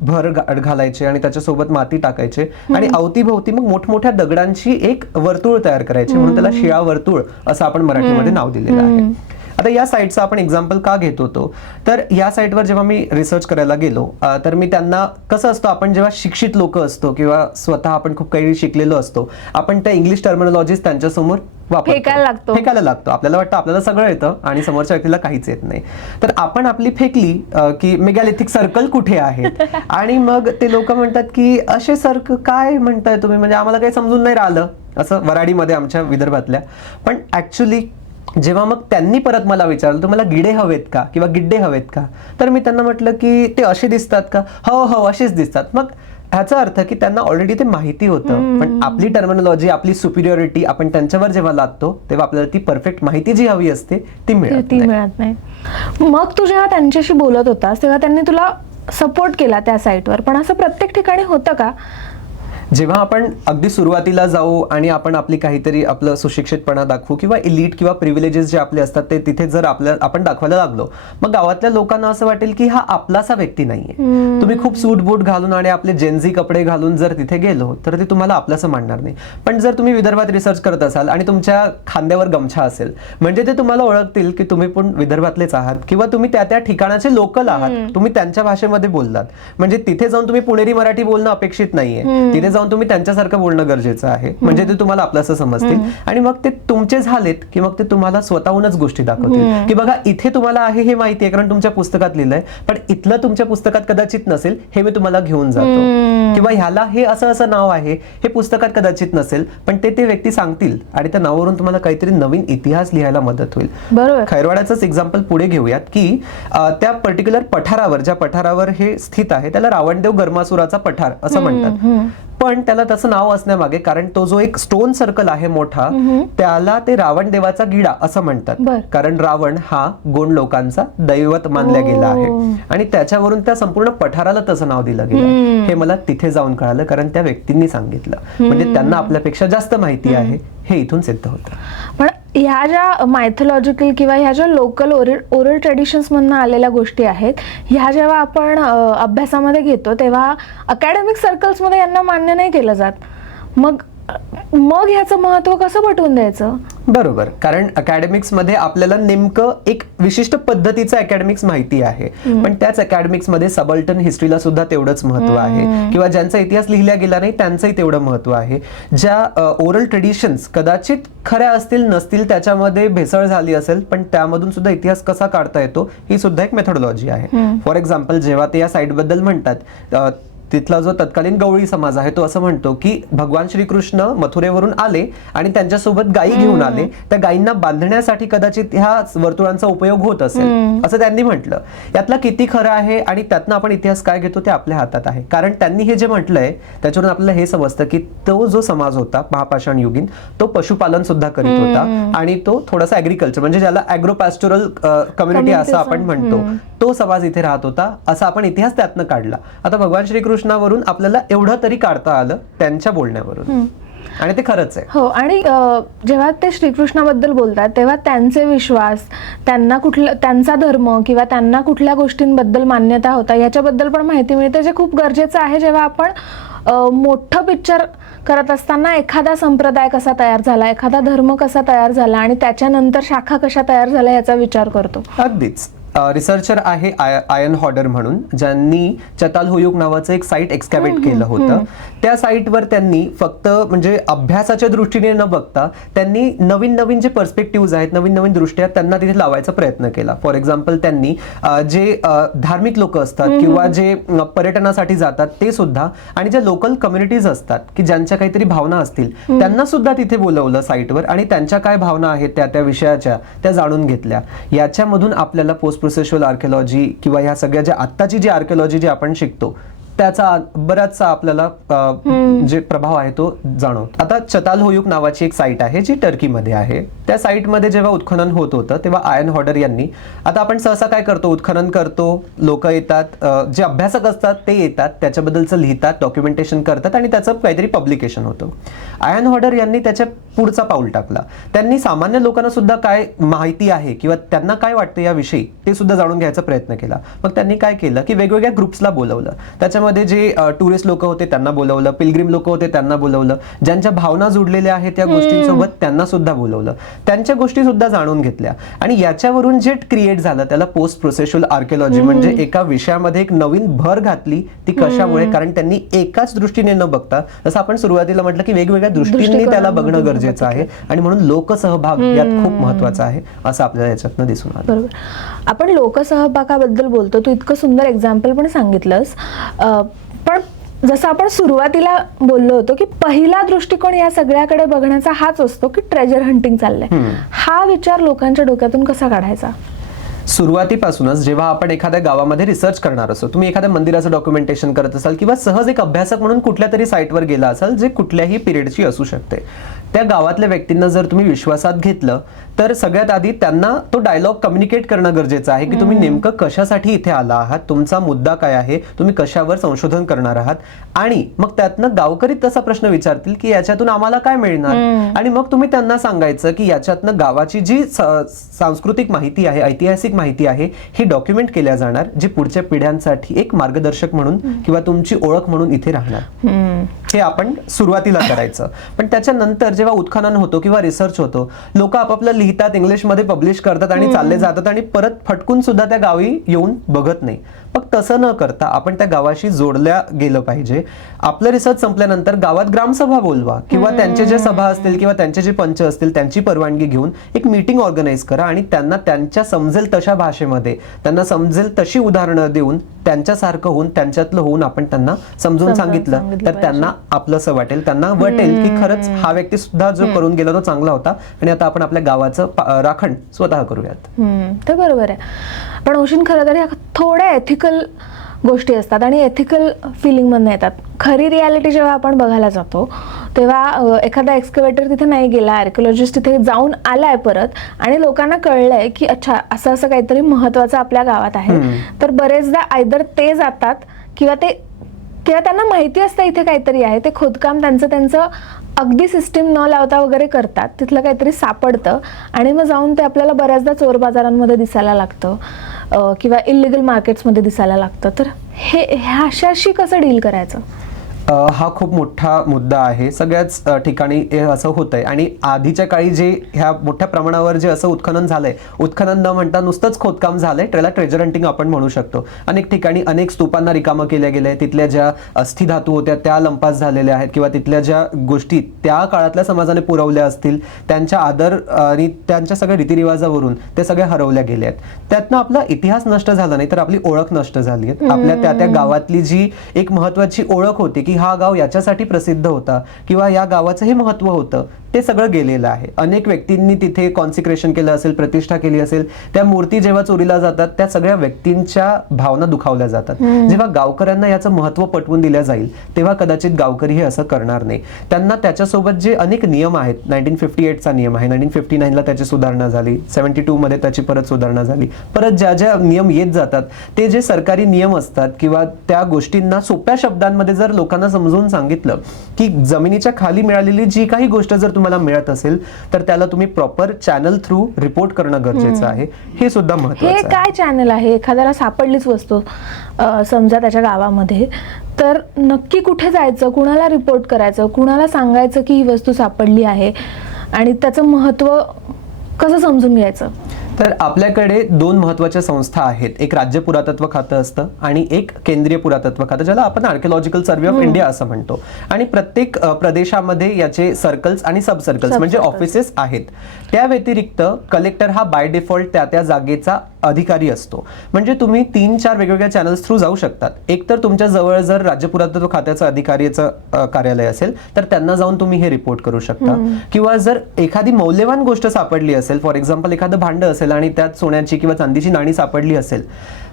भर घालायचे आणि त्याच्यासोबत माती टाकायचे आणि अवतीभोवती मग मोठमोठ्या दगडांची एक वर्तुळ तयार करायची, म्हणून त्याला शिळा वर्तुळ असं आपण मराठीमध्ये नाव दिलेलं आहे. आता या साईटचं आपण एक्झाम्पल का घेत होतो, तर या साईटवर जेव्हा मी रिसर्च करायला गेलो तर मी त्यांना, कसं असतं, आपण जेव्हा शिक्षित लोक असतो किंवा स्वतः आपण खूप काही शिकलेलो असतो, आपण त्या इंग्लिश टर्मिनॉलॉजीज त्यांच्यासमोर फेकायला लागतो. आपल्याला वाटतं आपल्याला सगळं येतं आणि समोरच्या व्यक्तीला काहीच येत नाही. तर आपण आपली फेकली की मेगॅलिथिक सर्कल कुठे आहेत आणि मग ते लोक म्हणतात की असे सर्क काय म्हणताय तुम्ही, म्हणजे आम्हाला काही समजून नाही राहिलं, असं वराडीमध्ये आमच्या विदर्भातल्या. पण ऍक्च्युली जेव्हा मग त्यांनी परत मला विचारलं तुम्हाला गिडे हवेत का किंवा गिड्डे हवेत का, तर मी त्यांना म्हटलं की ते असे दिसतात का, हो असेच दिसतात. मग ह्याचा अर्थ की त्यांना ऑलरेडी ते माहिती होतं, पण आपली टर्मिनॉलॉजी, आपली सुपिरियरिटी आपण त्यांच्यावर जेव्हा लादतो तेव्हा आपल्याला ती परफेक्ट माहिती जी हवी असते ती मिळत नाही. मग तू जेव्हा त्यांच्याशी बोलत होतास तेव्हा त्यांनी तुला सपोर्ट केला त्या साईटवर, पण असं प्रत्येक ठिकाणी होतं का? जेव्हा आपण अगदी सुरुवातीला जाऊ आणि आपण आपली काहीतरी आपलं सुशिक्षितपणा दाखवू किंवा इलीट किंवा प्रिव्हिलेजेस जे आपले असतात ते तिथे जर आपण दाखवायला लागलो, मग गावातल्या लोकांना असं वाटेल की हा आपलासा व्यक्ती नाहीये. तुम्ही खूप सूट बूट घालून आणि आपले जेन्झी कपडे घालून जर तिथे गेलो तर ते तुम्हाला आपलंसं मानणार नाही. पण जर तुम्ही विदर्भात रिसर्च करत असाल आणि तुमच्या खांद्यावर गमछा असेल, म्हणजे ते तुम्हाला ओळखतील की तुम्ही पण विदर्भातलेच आहात किंवा तुम्ही त्या ठिकाणाचे लोकल आहात, तुम्ही त्यांच्या भाषेमध्ये बोललात. म्हणजे तिथे जाऊन तुम्ही पुणेरी मराठी बोलणं अपेक्षित नाहीये, तिथे जाऊन तुम्ही त्यांच्यासारखं बोलणं गरजेचं आहे, म्हणजे ते तुम्हाला आपलंसं समजतील आणि मग ते तुमचे झालेत की मग ते तुम्हाला स्वतःहूनच गोष्टी दाखवतील की बघा इथे तुम्हाला आहे हे माहिती आहे कारण तुमच्या पुस्तकात लिहिलंय, पण इथलं तुमच्या पुस्तकात कदाचित नसेल, हे मी तुम्हाला घेऊन जातो. किंवा ह्याला हे असं नाव आहे, हे पुस्तकात कदाचित नसेल, पण ते व्यक्ती सांगतील आणि त्या नावावरून तुम्हाला काहीतरी नवीन इतिहास लिहायला मदत होईल. बरोबर. खैरवाड्याचंच एक्झाम्पल पुढे घेऊयात की त्या पर्टिक्युलर पठारावर, ज्या पठारावर हे स्थित आहे त्याला रावणदेव गर्मासुराचा पठार असं म्हणतात. पण त्याला तसं नाव असण्यामागे कारण तो जो एक स्टोन सर्कल आहे मोठा, त्याला ते रावण देवाचा गिडा असं म्हणतात, कारण रावण हा गोंड लोकांचा दैवत मानला गेला आहे आणि त्याच्यावरून त्या संपूर्ण पठाराला तसं नाव दिलं गेलं. हे मला तिथे जाऊन कळालं कारण त्या व्यक्तींनी सांगितलं, म्हणजे त्यांना आपल्यापेक्षा जास्त माहिती आहे हे इथून सिद्ध होतं. पण ह्या ज्या मायथॉलॉजिकल किंवा ह्या ज्या लोकल ओरल ट्रेडिशन्स मधून आलेल्या गोष्टी आहेत, ह्या जेव्हा आपण अभ्यासामध्ये घेतो तेव्हा अकॅडमिक सर्कल्समध्ये यांना मान्य नाही केलं जात. मग ह्याचं महत्व कसं पटवून द्यायचं? बरोबर, कारण अकॅडमिक्स मध्ये आपल्याला नेमकं एक विशिष्ट पद्धतीचं अकॅडमिक्स माहिती आहे, पण त्याच अकॅडमिक्स मध्ये सबल्टन हिस्ट्रीला सुद्धा तेवढंच महत्व आहे किंवा ज्यांचा इतिहास लिहिला गेला नाही त्यांचंही तेवढं महत्व आहे. ज्या ओरल ट्रेडिशन्स कदाचित खऱ्या असतील नसतील, त्याच्यामध्ये भेसळ झाली असेल, पण त्यामधून सुद्धा इतिहास कसा काढता येतो ही सुद्धा एक मेथोडॉलॉजी आहे. फॉर एक्झाम्पल, जेव्हा ते या साईट बद्दल म्हणतात, तिथला जो तत्कालीन गवळी समाज आहे तो असं म्हणतो की भगवान श्रीकृष्ण मथुरेवरून आले आणि त्यांच्यासोबत गायी घेऊन आले, त्या गायींना बांधण्यासाठी कदाचित ह्या वर्तुळांचा उपयोग होत असेल असं त्यांनी म्हटलं. यातला किती खरं आहे आणि त्यातनं आपण इतिहास काय घेतो ते आपल्या हातात आहे. कारण त्यांनी हे जे म्हटलंय त्याच्यावरून आपल्याला हे समजतं की तो जो समाज होता महापाषाण युगीन, तो पशुपालन सुद्धा करीत होता आणि तो थोडासा ऍग्रिकल्चर, म्हणजे ज्याला ऍग्रो पॅस्टोरल कम्युनिटी असं आपण म्हणतो, तो समाज इथे राहत होता असा आपण इतिहास त्यातनं काढला. आता भगवान श्रीकृष्णावरून आपल्याला एवढं तरी काढता आलं त्यांच्या बोलण्यावरून, आणि ते खरंच आहे. हो, आणि जेव्हा ते श्रीकृष्णाबद्दल बोलतात तेव्हा त्यांचे विश्वास, त्यांचा धर्म किंवा त्यांना कुठल्या गोष्टींबद्दल मान्यता होता याच्याबद्दल पण माहिती मिळते, जे खूप गरजेचं आहे जेव्हा आपण मोठं पिक्चर करत असताना एखादा संप्रदाय कसा तयार झाला, एखादा धर्म कसा तयार झाला आणि त्याच्यानंतर शाखा कशा तयार झाल्या याचा विचार करतो. अगदीच. रिसर्चर आहे आयन हॉडर म्हणून, ज्यांनी चतालहुयुग नावाचं एक साईट एक्सकॅव्हेट केलं होतं. त्या साईटवर त्यांनी फक्त म्हणजे अभ्यासाच्या दृष्टीने न बघता त्यांनी नवीन नवीन जे पर्स्पेक्टिव्ह आहेत, नवीन नवीन दृष्ट्या त्यांना तिथे लावायचा प्रयत्न केला. फॉर एक्झाम्पल, त्यांनी जे धार्मिक लोक असतात किंवा जे पर्यटनासाठी जातात ते सुद्धा, आणि ज्या लोकल कम्युनिटीज असतात की ज्यांच्या काहीतरी भावना असतील त्यांना सुद्धा तिथे बोलवलं साईटवर आणि त्यांच्या काय भावना आहेत त्या विषयाच्या त्या जाणून घेतल्या. याच्यामधून आपल्याला पोस्ट प्रोसेशुअल आर्किओलॉजी किंवा ह्या सगळ्या ज्या आत्ताची जी आर्किओलॉजी जी आपण शिकतो त्याचा बराचसा आपल्याला जे प्रभाव आहे तो जाणवतो. आता चतालहोयुक नावाची एक साईट आहे जी टर्कीमध्ये आहे. त्या साईटमध्ये जेव्हा उत्खनन होत होतं तेव्हा आयन हॉडर यांनी, आता आपण सहसा काय करतो, उत्खनन करतो, लोक येतात, जे अभ्यासक असतात ते येतात, त्याच्याबद्दलचं लिहितात, डॉक्युमेंटेशन करतात आणि त्याचं काहीतरी पब्लिकेशन होतं. आयन हॉडर यांनी त्याच्या पुढचा पाऊल टाकला. त्यांनी सामान्य लोकांना सुद्धा काय माहिती आहे किंवा त्यांना काय वाटतं याविषयी ते सुद्धा जाणून घ्यायचा प्रयत्न केला. मग त्यांनी काय केलं की वेगवेगळ्या ग्रुप्सला बोलवलं. त्याच्यामध्ये जे टुरिस्ट लोक होते त्यांना बोलवलं, पिलग्रिम लोक होते त्यांना बोलवलं, ज्यांच्या भावना जुडलेल्या आहेत त्या गोष्टींसोबत त्यांना सुद्धा बोलवलं, त्यांच्या गोष्टी सुद्धा जाणून घेतल्या. आणि याच्यावरून जे क्रिएट झालं त्याला पोस्ट प्रोसेशुअल आर्किओलॉजी, म्हणजे एका विषयामध्ये एक नवीन भर घातली. ती कशामुळे? कारण त्यांनी एकाच दृष्टीने न बघता, जसं आपण सुरुवातीला म्हटलं की वेगवेगळ्या दृष्टींनी त्याला बघणं गरजेचं आहे आणि म्हणून लोकसहभाग यात खूप महत्वाचा आहे असं आपल्याला याच्यातनं दिसून आलं. बरोबर. आपण लोकसहभागाबद्दल बोलतो, तू इतकं सुंदर एक्झाम्पल पण सांगितलंस, पण जसं आपण सुरुवातीला बोललो होतो की पहिला दृष्टिकोन या सगळ्याकडे बघण्याचा हाच असतो की ट्रेजर हंटिंग चाललंय. हा विचार लोकांच्या डोक्यातून कसा काढायचा? सुरुवातीपासूनच जेव्हा आपण एखाद्या गावामध्ये रिसर्च करणार असो, तुम्ही एखाद्या मंदिराचं डॉक्युमेंटेशन करत असाल किंवा सहज एक अभ्यासक म्हणून कुठल्या तरी साईटवर गेला असाल जे कुठल्याही पिरियडची असू शकते, त्या गावातल्या व्यक्तींना जर तुम्ही विश्वासात घेतलं तर सगळ्यात आधी त्यांना तो डायलॉग कम्युनिकेट करणं गरजेचं आहे की तुम्ही नेमकं कशासाठी इथे आला आहात, तुमचा मुद्दा काय आहे, तुम्ही कशावर संशोधन करणार आहात. आणि मग त्यातनं गावकरी तसा प्रश्न विचारतील की याच्यातून आम्हाला काय मिळणार. आणि मग तुम्ही त्यांना सांगायचं की याच्यातनं गावाची जी सांस्कृतिक माहिती आहे, ऐतिहासिक माहिती आहे, ही डॉक्युमेंट केल्या जाणार, जी पुढच्या पिढ्यांसाठी एक मार्गदर्शक म्हणून किंवा तुमची ओळख म्हणून इथे राहणार. हे आपण सुरुवातीला करायचं. पण त्याच्यानंतर जेव्हा उत्खनन होतो किंवा रिसर्च होतो, लोक आपापलं लिहितात, इंग्लिशमध्ये पब्लिश करतात आणि चालले जातात आणि परत फटकून सुद्धा त्या गावी येऊन बघत नाही. मग तसं न करता आपण त्या गावाशी जोडल्या गेलं पाहिजे. आपलं रिसर्च संपल्यानंतर गावात ग्रामसभा बोलवा किंवा त्यांचे जे सभा असतील किंवा त्यांचे जे पंच असतील त्यांची परवानगी घेऊन एक मीटिंग ऑर्गनाईज करा आणि त्यांना त्यांच्या समजेल तशा भाषेमध्ये, त्यांना समजेल तशी उदाहरणं देऊन, त्यांच्यासारखं होऊन, त्यांच्यातलं होऊन आपण त्यांना समजून सांगितलं तर त्यांना आपलंसं वाटेल, त्यांना वाटेल की खरंच हा व्यक्ती सुद्धा जो करून गेला तो चांगला होता आणि आता आपण आपल्या गावाचं राखण स्वतः करूयात. ते बरोबर आहे. पण ओशीन, खरं तर ह्या थोड्या एथिकल गोष्टी असतात आणि एथिकल फिलिंग मधून येतात. खरी रियालिटी जेव्हा आपण बघायला जातो तेव्हा एखादा एक्सकवेटर तिथे नाही गेला, आर्किओलॉजिस्ट तिथे जाऊन आलाय परत आणि लोकांना कळलंय की अच्छा असं असं काहीतरी महत्वाचं आपल्या गावात आहे, तर बरेचदा आयदर ते जातात किंवा त्यांना माहिती असतं इथे काहीतरी आहे, ते खोदकाम त्यांचं अगदी सिस्टीम न लावता वगैरे करतात, तिथलं काहीतरी सापडतं आणि मग जाऊन ते आपल्याला बऱ्याचदा चोर बाजारांमध्ये दिसायला लागतं किंवा इलिगल मार्केट्समध्ये दिसायला लागतं. तर ह्याच्याशी कसं डील करायचं? हा खूप मोठा मुद्दा आहे. सगळ्याच ठिकाणी हे असं होतंय आणि आधीच्या काळी जे ह्या मोठ्या प्रमाणावर जे असं उत्खनन झालंय, उत्खनन न म्हणता नुसतंच खोदकाम झालंय, त्याला ट्रेजर हंटिंग आपण म्हणू शकतो. अनेक ठिकाणी अनेक स्तूपांना रिकामं केल्या गेलंय, तिथल्या ज्या अस्थि धातू होत्या त्या लंपास झालेल्या आहेत किंवा तिथल्या ज्या गोष्टी त्या काळातल्या समाजाने पुरवल्या असतील, त्यांच्या आदर आणि त्यांच्या सगळ्या रीतिरिवाजावरून ते सगळे हरवल्या गेले आहेत. त्यातनं आपला इतिहास नष्ट झाला नाही तर आपली ओळख नष्ट झाली आहे. आपल्या त्या गावातली जी एक महत्वाची ओळख होती की हा गाव याच्यासाठी प्रसिद्ध होता किंवा या गावाचं हे महत्व होतं, ते सगळं गेलेलं आहे. अनेक व्यक्तींनी तिथे कॉन्सिक्रेशन केलं असेल, प्रतिष्ठा केली असेल, त्या मूर्ती जेव्हा चोरीला जातात त्या सगळ्या व्यक्तींच्या भावना दुखावल्या जातात. जेव्हा गावकऱ्यांना याचं महत्व पटवून दिलं जाईल तेव्हा कदाचित गावकरी हे असं करणार नाही. त्यांना त्याच्यासोबत जे अनेक नियम आहेत, 1958 चा नियम आहे, 1959 ला त्याची सुधारणा झाली, 72 मध्ये त्याची परत सुधारणा झाली, परत ज्या ज्या नियम येत जातात ते जे सरकारी नियम असतात किंवा त्या गोष्टींना सोप्या शब्दांमध्ये जर लोकांना समजून सांगितलं की जमिनीच्या खाली मिळालेली जी काही गोष्ट जर तुम्हाला मिळत असेल तर त्याला तुम्ही प्रॉपर चॅनल थ्रू रिपोर्ट करणं गरजेचं आहे. हे सुद्धा महत्त्वाचं आहे. हे काय चॅनल आहे? एखाद्याला सापडलीच वस्तू समजा त्याच्या गावामध्ये, तर नक्की कुठे जायचं, कुणाला रिपोर्ट करायचं, कुणाला सांगायचं की ही वस्तू सापडली आहे आणि त्याचं महत्त्व कसं समजून घ्यायचं? तर आपल्याकडे दोन महत्त्वाच्या संस्था आहेत. एक राज्य पुरातत्व खातं असतं आणि एक केंद्रीय पुरातत्व खातं, ज्याला आपण आर्किओलॉजिकल सर्व्हे ऑफ इंडिया असं म्हणतो. आणि प्रत्येक प्रदेशामध्ये याचे सर्कल्स आणि सब सर्कल्स म्हणजे ऑफिसेस आहेत. त्या व्यतिरिक्त कलेक्टर हा बाय डिफॉल्ट त्या जागेचा अधिकारी असतो. म्हणजे तुम्ही 3-4 वेगवेगळ्या चॅनल्स थ्रू जाऊ शकतात. एक तर तुमच्या जवळ जर राज्य पुरातत्व खात्याचं अधिकाऱ्याचं कार्यालय असेल तर त्यांना जाऊन तुम्ही हे रिपोर्ट करू शकता. किंवा जर एखादी मौल्यवान गोष्ट सापडली असेल, फॉर एक्झाम्पल एखादं भांडं असेल असेल आणि त्यात सोन्याची किंवा चांदीची नाणी सापडली असेल,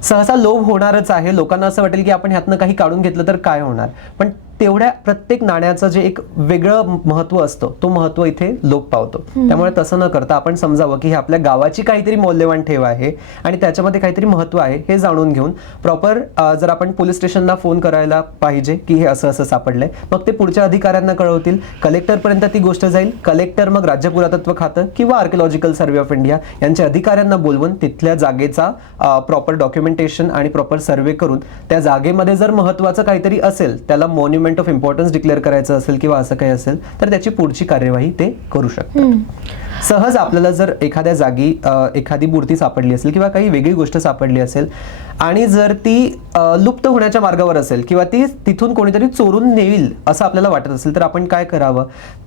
सहसा लोभ होणारच आहे. लोकांना असं वाटेल की आपण ह्यातनं काही काढून घेतलं तर काय होणार, पण तेवढ्या प्रत्येक नाण्याचं जे एक वेगळं महत्व असतं, तो महत्व इथे लोप पावतो. त्यामुळे तसं न करता आपण समजावं की हे आपल्या गावाची काहीतरी मौल्यवान ठेव आहे आणि त्याच्यामध्ये काहीतरी महत्व आहे हे जाणून घेऊन प्रॉपर जर आपण पोलीस स्टेशनला फोन करायला पाहिजे की हे असं असं सापडलंय, मग ते पुढच्या अधिकाऱ्यांना कळवतील, कलेक्टरपर्यंत ती गोष्ट जाईल, कलेक्टर मग राज्य पुरातत्व खातं किंवा आर्किओलॉजिकल सर्व्हे ऑफ इंडिया यांच्या अधिकाऱ्यांना बोलवून तिथल्या जागेचा प्रॉपर डॉक्युमेंटेशन आणि प्रॉपर सर्व्हे करून त्या जागेमध्ये जर महत्वाचं काहीतरी असेल, त्याला मॉन्युमेंट ऑफ इम्पॉर्टन्स डिक्लेअर करायचं असेल किंवा असं काही असेल तर त्याची पुढची कार्यवाही ते करू शकतात. सहज आपल्याला जर एखाद्या जागी एखादी मूर्ती सापडली असेल किंवा काही वेगळी गोष्ट सापडली असेल आणि जर ती लुप्त होण्याच्या मार्गावर असेल किंवा ती तिथून कोणीतरी चोरून नेईल असं आपल्याला वाटत असेल तर आपण काय करावं,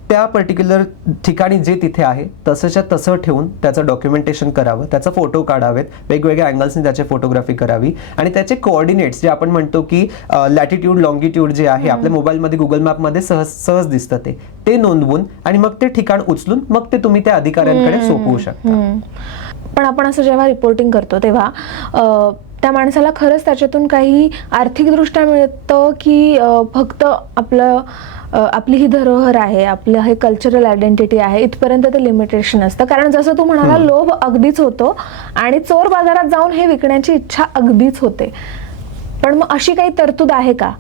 त्या पर्टिक्युलर ठिकाणी जे तिथे आहे तसंच्या तसं ठेवून त्याचं डॉक्युमेंटेशन करावं, त्याचा फोटो काढावेत, वेगवेगळ्या अँगल्सनी त्याची फोटोग्राफी करावी आणि त्याचे कोऑर्डिनेट्स जे आपण म्हणतो की लॅटिट्यूड लॉंगिट्यूड जे आहे आपल्या मोबाईलमध्ये गुगल मॅपमध्ये सहज दिसतं ते नोंदवून आणि मग ते ठिकाण उचलून मग ते तुम्ही त्या अधिकाऱ्यांकडे सोपवू शकता. पण आपण असं जेव्हा रिपोर्टिंग करतो तेव्हा त्या माणसाला खरंच त्याच्यातून काही आर्थिकदृष्ट्या मिळतं की फक्त आपली ही धरोहर आहे, आपलं हे कल्चरल आयडेंटिटी आहे, इथपर्यंत ते लिमिटेशन असतं. कारण जसं तू म्हणाला लोभ अगदीच होतो आणि चोर बाजारात जाऊन हे विकण्याची इच्छा अगदीच होते. पण मग अशी काही तरतूद आहे का?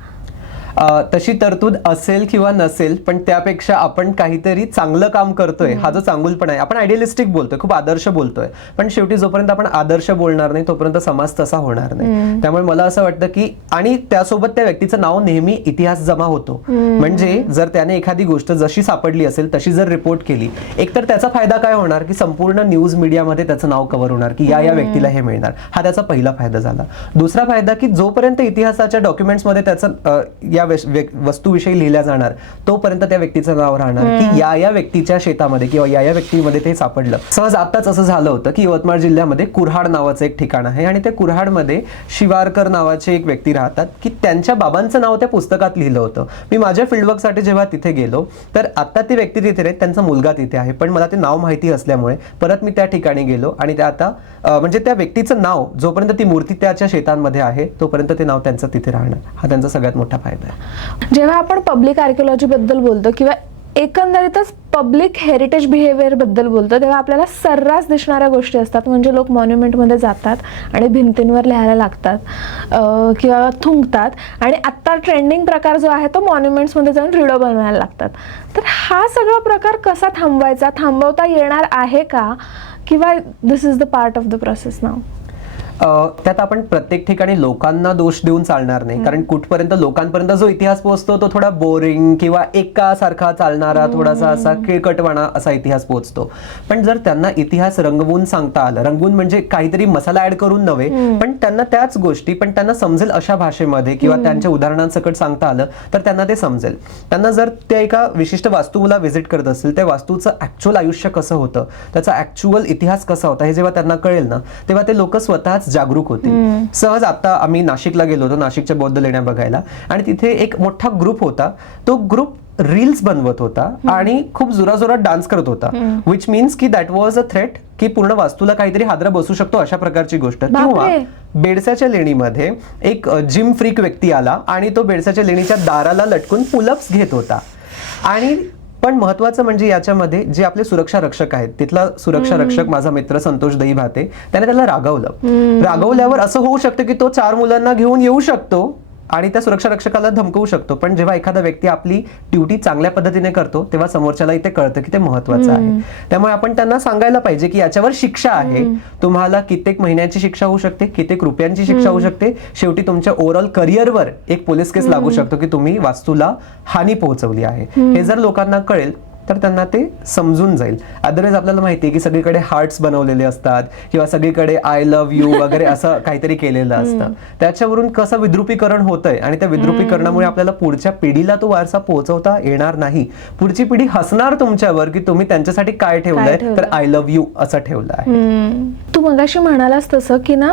तशी तरतूद असेल किंवा नसेल, पण त्यापेक्षा आपण काहीतरी चांगलं काम करतोय हा जो चांगुलपणा आहे. आपण आयडियलिस्टिक बोलतोय, खूप आदर्श बोलतोय, पण शेवटी जोपर्यंत आपण आदर्श बोलणार नाही तोपर्यंत समाज तसा होणार नाही. त्यामुळे मला असं वाटतं की आणि त्यासोबत त्या व्यक्तीचं नाव नेहमी इतिहास जमा होतो. म्हणजे जर त्याने एखादी गोष्ट जशी सापडली असेल तशी जर रिपोर्ट केली, एकतर त्याचा फायदा काय होणार की संपूर्ण न्यूज मीडियामध्ये त्याचं नाव कव्हर होणार की या व्यक्तीला हे मिळणार, हा त्याचा पहिला फायदा झाला. दुसरा फायदा की जोपर्यंत इतिहासाच्या डॉक्युमेंट्समध्ये त्याचं या वस्तूविषयी लिहिल्या जाणार तोपर्यंत त्या व्यक्तीचं नाव राहणार की या व्यक्तीच्या शेतामध्ये किंवा या व्यक्तीमध्ये ते सापडलं. सहज आताच असं झालं होतं की यवतमाळ जिल्ह्यामध्ये कुऱ्हाड नावाचं एक ठिकाण आहे आणि त्या कुऱ्हाडमध्ये शिवारकर नावाचे एक व्यक्ती राहतात की त्यांच्या बाबांचं नाव त्या पुस्तकात लिहिलं होतं. मी माझ्या फील्डवर्कसाठी जेव्हा तिथे गेलो तर आता ती व्यक्ती तिथे नाही, त्यांचा मुलगा तिथे आहे, पण मला ते नाव माहिती असल्यामुळे परत मी त्या ठिकाणी गेलो आणि त्या आता म्हणजे त्या व्यक्तीचं नाव जोपर्यंत ती मूर्ती त्याच्या शेतांमध्ये आहे तोपर्यंत ते नाव त्यांचं तिथे राहणार, हा त्यांचा सगळ्यात मोठा फायदा आहे. जेव्हा आपण पब्लिक आर्किओलॉजी बद्दल बोलतो किंवा एकंदरीतच पब्लिक हेरिटेज बिहेवियर बद्दल बोलतो तेव्हा आपल्याला सर्रास दिसणाऱ्या गोष्टी असतात. म्हणजे लोक मॉन्युमेंटमध्ये जातात आणि भिंतींवर लिहायला लागतात किंवा थुंकतात आणि आत्ता ट्रेंडिंग प्रकार जो आहे तो मॉन्युमेंट्समध्ये जाऊन रिडो बनवायला लागतात. तर हा सगळा प्रकार कसा थांबवायचा, थांबवता येणार आहे का, किंवा this is the part of the process नाव? त्यात आपण प्रत्येक ठिकाणी लोकांना दोष देऊन चालणार नाही, कारण कुठपर्यंत लोकांपर्यंत जो इतिहास पोहोचतो तो थोडा बोरिंग किंवा एकासारखा चालणारा थोडासा असा किळकटवाणा असा इतिहास पोहोचतो. पण जर त्यांना इतिहास रंगवून सांगता आलं, रंगवून म्हणजे काहीतरी मसाला ऍड करून नव्हे, पण त्यांना त्याच गोष्टी पण त्यांना समजेल अशा भाषेमध्ये किंवा त्यांच्या उदाहरणांसकट सांगता आलं तर त्यांना ते समजेल. त्यांना जर त्या एका विशिष्ट वास्तूला व्हिजिट करत असेल, त्या वास्तूचं ऍक्च्युअल आयुष्य कसं होतं, त्याचा ऍक्च्युअल इतिहास कसा होता हे जेव्हा त्यांना कळेल ना, तेव्हा ते लोक स्वतःच जागरूक होतील. सहज आता आम्ही नाशिकला गेलो होतो, नाशिकच्या बौद्ध लेण्या बघायला, आणि तिथे एक मोठा ग्रुप होता. तो ग्रुप रील्स बनवत होता आणि खूप जोराजोरात डान्स करत होता, विच मीन्स की दॅट वॉज अ थ्रेट की पूर्ण वास्तूला काहीतरी हादरा बसू शकतो अशा प्रकारची गोष्ट. किंवा बेडसाच्या लेणीमध्ये एक जिम फ्रीक व्यक्ती आला आणि तो बेडसाच्या लेणीच्या दाराला लटकून पुलअप्स घेत होता. आणि पण महत्वाचं म्हणजे याच्यामध्ये जे आपले सुरक्षा रक्षक आहेत, तिथला सुरक्षा रक्षक माझा मित्र संतोष दहीभाते, त्याने त्याला रागवल्यावर असं होऊ शकतं की तो 4 मुलांना घेऊन येऊ शकतो आणि त्या सुरक्षा रक्षकाला धमकवू शकतो. पण जेव्हा एखादा व्यक्ती आपली ड्युटी चांगल्या पद्धतीने करतो तेव्हा समोरच्याला इथे कळतं की ते महत्वाचं आहे. त्यामुळे आपण त्यांना सांगायला पाहिजे की याच्यावर शिक्षा आहे, तुम्हाला कित्येक महिन्याची शिक्षा होऊ शकते, कित्येक रुपयांची शिक्षा होऊ शकते, शेवटी तुमच्या ओव्हरऑल करिअरवर एक पोलीस केस लागू शकतो की तुम्ही वास्तूला हानी पोहोचवली आहे. हे जर लोकांना कळेल तर त्यांना ते समजून जाईल. अदरवाईज आपल्याला माहिती आहे की सगळीकडे हार्ट्स बनवलेले असतात किंवा सगळीकडे आय लव्ह यू वगैरे असं काहीतरी केलेलं असतं. त्याच्यावरून कसं विद्रुपीकरण होतंय आणि त्या विद्रुपीकरणामुळे आपल्याला पुढच्या पिढीला तो वारसा पोहोचवता येणार नाही. पुढची पिढी हसणार तुमच्यावर की तुम्ही त्यांच्यासाठी काय ठेवलंय, तर आय लव्ह यू असं ठेवलं आहे. तू मगाशी म्हणालास तसं की ना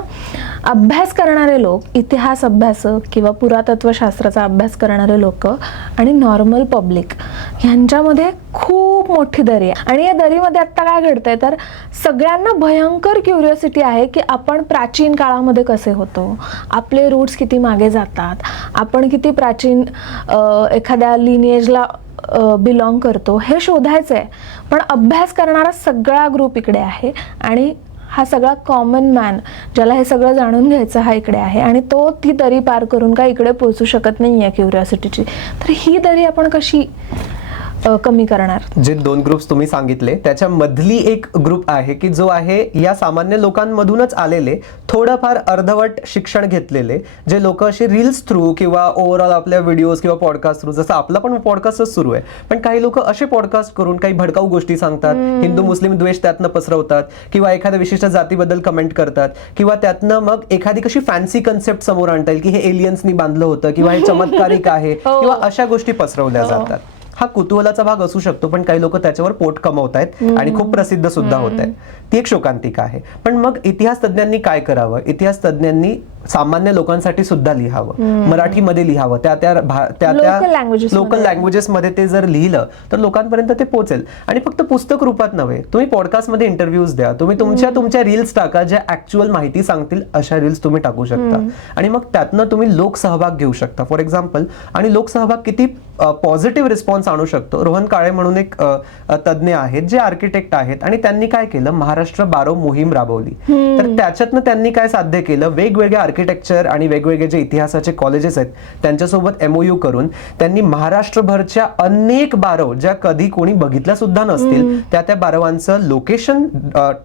अभ्यास करणारे लोक, इतिहास अभ्यासक किंवा पुरातत्वशास्त्राचा अभ्यास करणारे लोक आणि नॉर्मल पब्लिक ह्यांच्यामध्ये खूप मोठी दरी आहे. आणि या दरीमध्ये आत्ता काय घडतंय तर सगळ्यांना भयंकर क्युरिओसिटी आहे की आपण प्राचीन काळामध्ये कसे होतो, आपले रूट्स किती मागे जातात, आपण किती प्राचीन एखाद्या लिनिएजला बिलॉंग करतो हे शोधायचं आहे. पण अभ्यास करणारा सगळा ग्रुप इकडे आहे आणि हा सगळा कॉमन मॅन ज्याला हे सगळं जाणून घ्यायचं हा इकडे आहे आणि तो ती दरी पार करून काय इकडे पोहोचू शकत नाही आहे क्युरिओसिटीची. तर ही दरी आपण कशी कमी करणार? जे 2 ग्रुप्स तुम्ही सांगितले त्याच्या मधली एक ग्रुप आहे की जो आहे या सामान्य लोकांमधूनच आलेले, थोडंफार अर्धवट शिक्षण घेतलेले जे लोक असे रील्स थ्रू किंवा ओव्हरऑल आपल्या व्हिडिओज किंवा पॉडकास्ट थ्रू, जसं आपला पण पॉडकास्टच सुरू आहे, पण काही लोक असे पॉडकास्ट करून काही भडकाऊ गोष्टी सांगतात, हिंदू मुस्लिम द्वेष त्यातनं पसरवतात किंवा एखाद्या विशिष्ट जातीबद्दल कमेंट करतात किंवा त्यातनं मग एखादी कशी फॅन्सी कन्सेप्ट समोर आणता येईल की हे एलियन्सनी बांधलं होतं किंवा हे चमत्कारिक आहे किंवा अशा गोष्टी पसरवल्या जातात. हा कुतूहलाचा भाग असू शकतो, पण काही लोक त्याच्यावर पोट कमवतायत आणि खूप प्रसिद्ध सुद्धा होत आहेत. ती एक शोकांतिका आहे. पण मग इतिहास तज्ञांनी काय करावं? इतिहास तज्ञांनी सामान्य लोकांसाठी सुद्धा लिहावं, मराठीमध्ये लिहावं, त्या लोकल लँग्वेजेस मध्ये ते जर लिहिलं तर लोकांपर्यंत ते पोहोचेल. आणि फक्त पुस्तक रूपात नव्हे, तुम्ही पॉडकास्टमध्ये इंटरव्ह्यूज द्या, तुम्ही तुमच्या रील्स टाका ज्या ऍक्च्युअल माहिती सांगतील अशा रील्स तुम्ही टाकू शकता आणि मग त्यातनं तुम्ही लोकसहभाग घेऊ शकता फॉर एक्झाम्पल. आणि लोकसहभाग किती पॉझिटिव्ह रिस्पॉन्स आणू शकतो. रोहन काळे म्हणून एक तज्ज्ञ आहेत जे आर्किटेक्ट आहेत आणि त्यांनी काय केलं, महाराष्ट्र बारो मोहीम राबवली. तर त्याच्यातनं त्यांनी काय साध्य केलं, वेगवेगळ्या आर्किटेक्चर आणि वेगवेगळे जे इतिहासाचे कॉलेजेस आहेत त्यांच्यासोबत MOU करून त्यांनी महाराष्ट्रभरच्या अनेक बारव ज्या कधी कोणी बघितल्या सुद्धा नसतील त्या बारवांचं लोकेशन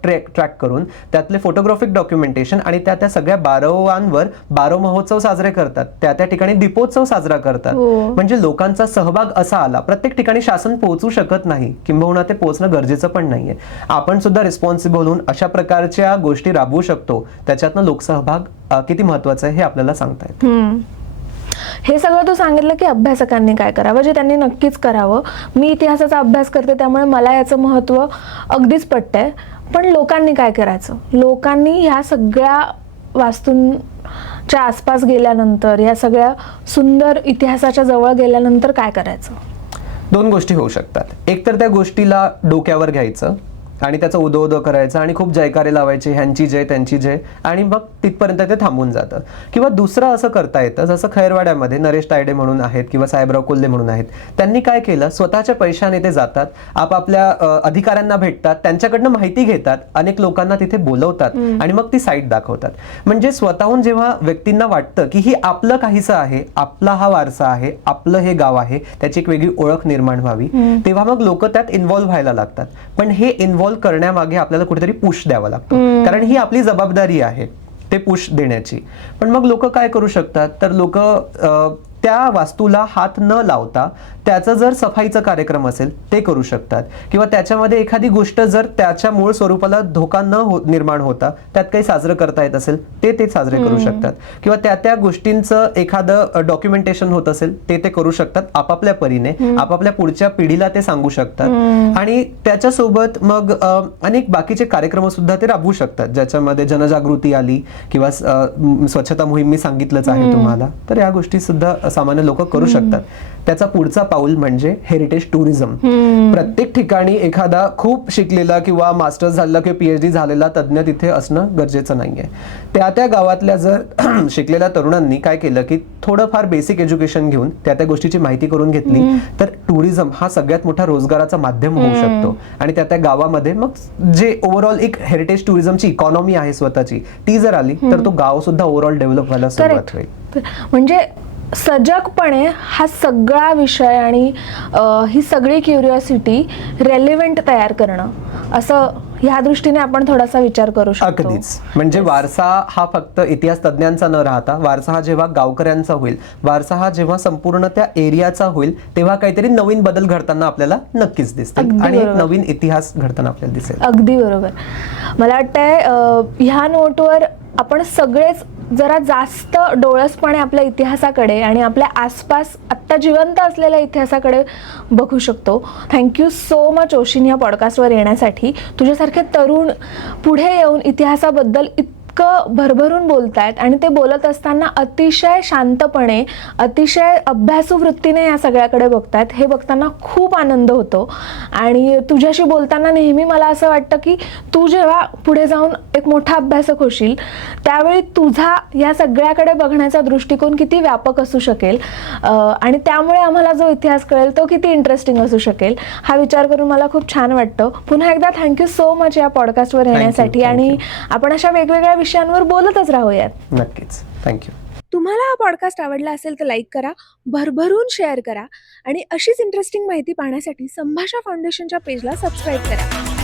ट्रॅक करून त्यातले फोटोग्राफिक डॉक्युमेंटेशन आणि त्या सगळ्या बारवांवर बारो महोत्सव साजरे करतात, त्या ठिकाणी दीपोत्सव साजरा करतात. म्हणजे लोकांचा सहभाग असा आला. प्रत्येक ठिकाणी शासन पोहोचू शकत नाही, किंबहुना ते पोहोचणं गरजेचं पण नाहीये. आपण सुद्धा रिस्पॉन्सिबल होऊन अशा प्रकारच्या गोष्टी राबवू शकतो. त्याच्यातनं लोकसहभाग किती महत्वाचं आहे हे आपल्याला सांगता येतं. हे सगळं तू सांगितलं की अभ्यासकांनी काय करावं, जे त्यांनी नक्कीच करावं. मी इतिहासाचा अभ्यास करते त्यामुळे मला याचं महत्त्व अगदीच पटतंय. पण लोकांनी काय करायचं? लोकांनी ह्या सगळ्या वास्तूंच्या आसपास गेल्यानंतर, या सगळ्या सुंदर इतिहासाच्या जवळ गेल्यानंतर काय करायचं? 2 गोष्टी होऊ शकतात. एक तर त्या गोष्टीला डोक्यावर घ्यायचं आणि त्याचं उदो करायचं आणि खूप जयकारे लावायचे, ह्यांची जय त्यांची जय, आणि मग तिथपर्यंत ते थांबून जातं. किंवा दुसरं असं करता येतं, जसं खैरवाड्यामध्ये नरेश तायडे म्हणून आहेत किंवा साहेबराव कोल्हे म्हणून आहेत, त्यांनी काय केलं, स्वतःच्या पैशाने ते जातात, आपापल्या अधिकाऱ्यांना भेटतात, त्यांच्याकडनं माहिती घेतात, अनेक लोकांना तिथे बोलवतात आणि मग ती साईट दाखवतात. म्हणजे स्वतःहून जेव्हा व्यक्तींना वाटतं की ही आपलं काहीसं आहे, आपला हा वारसा आहे, आपलं हे गाव आहे, त्याची एक वेगळी ओळख निर्माण व्हावी, तेव्हा मग लोक त्यात इन्व्हॉल्व्ह व्हायला लागतात. पण हे इन्व्हॉल्व्ह करण्यामागे आपल्याला कुठेतरी पुश द्यावा लागतो, कारण ही आपली जबाबदारी आहे ते पुश देण्याची. पण मग लोक काय करू शकतात, तर लोक त्या वास्तूला हात न लावता त्याचं जर सफाईचा कार्यक्रम असेल ते करू शकतात, किंवा त्याच्यामध्ये एखादी गोष्ट जर त्याच्या मूळ स्वरूपाला धोका निर्माण होता त्यात काही साजरं करता येत असेल ते साजरे करू शकतात, किंवा त्या गोष्टींचं एखादं डॉक्युमेंटेशन होत असेल ते करू शकतात आपापल्या परीने, आपापल्या पुढच्या पिढीला ते सांगू शकतात. आणि त्याच्यासोबत मग अनेक बाकीचे कार्यक्रम सुद्धा ते राबवू शकतात, ज्याच्यामध्ये जनजागृती आली किंवा स्वच्छता मोहीम मी सांगितलंच आहे तुम्हाला. तर या गोष्टी सुद्धा सामान्य लोक करू शकतात. त्याचा पुढचा पाऊल म्हणजे हेरिटेज टुरिझम. प्रत्येक ठिकाणी एखादा खूप शिकलेला किंवा मास्टर्स झालेला किंवा PhD झालेला तज्ञ तिथे असणं गरजेचं नाहीये. त्या गावातल्या जर शिकलेल्या तरुणांनी काय केलं की थोडंफार बेसिक एज्युकेशन घेऊन त्या गोष्टीची माहिती करून घेतली तर टुरिझम हा सगळ्यात मोठा रोजगाराचा माध्यम होऊ शकतो. आणि त्या गावामध्ये मग जे ओव्हरऑल एक हेरिटेज टुरिझमची इकॉनॉमी आहे स्वतःची, ती जर आली तर तो गाव सुद्धा ओव्हरऑल डेव्हलप व्हायला सुरुवात होईल. म्हणजे सजगपणे हा सगळा विषय आणि ही सगळी क्युरिओसिटी रेलिव्हेंट तयार करणं, असं ह्या दृष्टीने आपण थोडासा विचार करू शकतो. अगदीच. म्हणजे वारसा हा फक्त इतिहास तज्ञांचा न राहता वारसा हा जेव्हा गावकऱ्यांचा होईल, वारसा हा जेव्हा संपूर्ण त्या एरियाचा होईल, तेव्हा काहीतरी नवीन बदल घडताना आपल्याला नक्कीच दिसतील आणि एक नवीन इतिहास घडताना आपल्याला दिसेल. अगदी बरोबर. मला वाटतंय ह्या नोटवर आपण सगळेच जरा जास्त डोळसपणे आपल्या इतिहासाकडे आणि आपल्या आसपास आत्ता जिवंत असलेल्या इतिहासाकडे बघू शकतो. थँक्यू सो मच ओशीन या पॉडकास्टवर येण्यासाठी. तुझ्यासारखे तरुण पुढे येऊन इतिहासाबद्दल इतकं भरभरून बोलतायत आणि ते बोलत असताना अतिशय शांतपणे, अतिशय अभ्यासू वृत्तीने या सगळ्याकडे बघतायत. हे बघताना खूप आनंद होतो. आणि तुझ्याशी बोलताना नेहमी मला असं वाटतं की तू जेव्हा पुढे जाऊन एक मोठा अभ्यासक होशील त्यावेळी तुझा या सगळ्याकडे बघण्याचा दृष्टिकोन किती व्यापक असू शकेल आणि त्यामुळे आम्हाला जो इतिहास कळेल तो किती इंटरेस्टिंग असू शकेल हा विचार करून मला खूप छान वाटतं. पुन्हा एकदा थँक्यू सो मच या पॉडकास्टवर येण्यासाठी आणि आपण अशा वेगवेगळ्या विषयांवर बोलतच राहूयात. नक्कीच. थँक्यू. तुम्हाला हा पॉडकास्ट आवडला असेल तर लाईक करा, भरभरून शेअर करा आणि अशीच इंटरेस्टिंग माहिती पाहण्यासाठी संभाषा फाउंडेशनच्या पेजला सबस्क्राईब करा.